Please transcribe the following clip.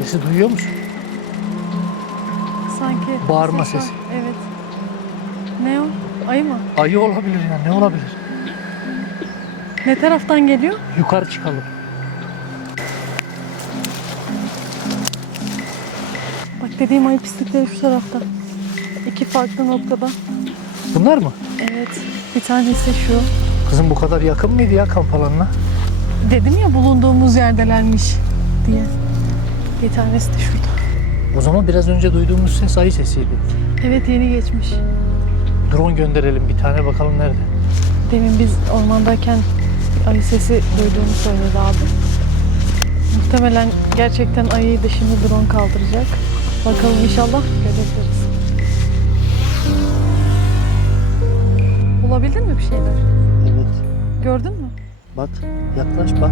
Sesi duyuyor musun? Sanki Bağırma ses var. sesi. Evet. Ne o? Ayı mı? Ayı olabilir ya, ne olabilir? Ne taraftan geliyor? Yukarı çıkalım. Bak dediğim ayı pislikleri şu tarafta. İki farklı noktada. Bunlar mı? Evet. Bir tanesi şu. Kızım bu kadar yakın mıydı ya kamp alanına? Dedim ya bulunduğumuz yerdelermiş diye. Bir tanesi de şurada. O zaman biraz önce duyduğumuz ses ayı sesiydi. Evet, yeni geçmiş. Drone gönderelim bir tane, bakalım nerede. Demin biz ormandayken bir ayı sesi duyduğunu söyledi abi. Muhtemelen gerçekten ayıyı da şimdi drone kaldıracak. Bakalım, inşallah görebiliriz. Bulabildin mi bir şeyler? Evet. Gördün mü? Bak, yaklaş bak.